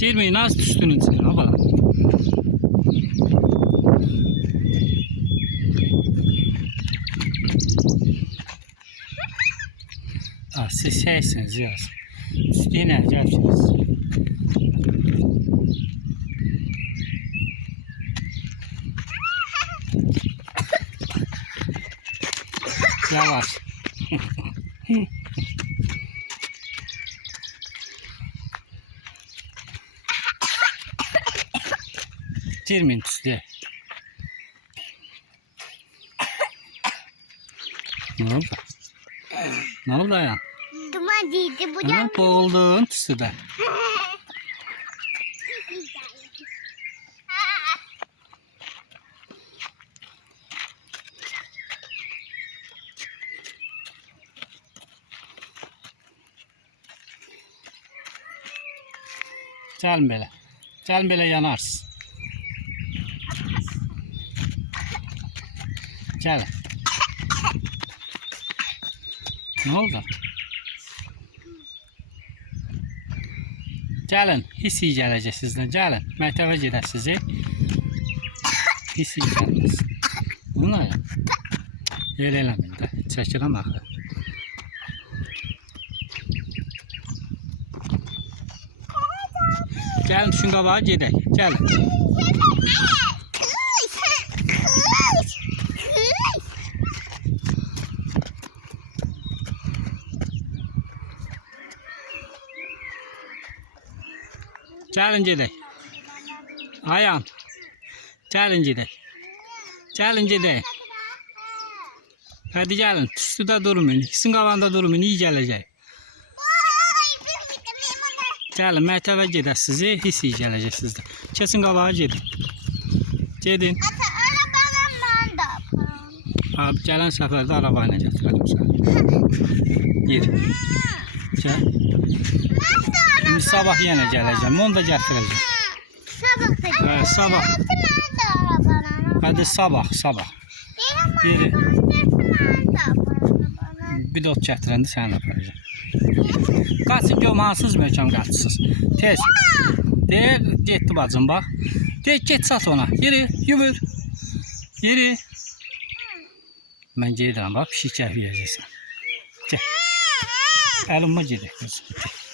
Girmeyin az üstünün içine. Ha bak. Siz şeysiniz yaz. Üstüne gelsiniz. Yavaş. Girmeyin üstüne. Ne oldu? Ne oldu ayağın? Duman değildi bu Ha, da. boğuldun üstüne. Gelin böyle. Gelin böyle yanarsın. Gelin. Ne oldu? Gəlin, hiss iyi gələcək sizdən. Gəlin, məktəbə gedək sizi. Hiss iyi gəlməz. Bu nə? Elə eləmin də. Çəkirəm axı. Gəlin, düşün qabağa gedək. Gəlin. Gəlin gedək. Ayağım. Gəlin gedək. Gəlin gedək. Hadi gəlin. Üstüdə durmayın. Hissin qabağında durmayın. İyi gələcək. Gəlin. Məktəbə gedək sizi. Hiss iyi gələcək sizdə. Kesin qabağa gedin. Gedin. Abi gələn səfərdə arabayla gətirəlim səni. Gedin. Gəl. Şimdi sabah yenə gələcəm. Onu da gətirəcəm. Sabah da gələcəm. Sabah. Hadi sabah. Yeri. Bir də ot gətirəndə səni aparacam. Qaçın görüm hansız möhkəm qaçsınız. Tez. Deyək, getdi bacım bax. Deyək, get sat ona. Yeri, yubur. Yeri. Mən gedirəm bax, pişik yiyəcəksən. Gəl. Əlimə gedək qızım.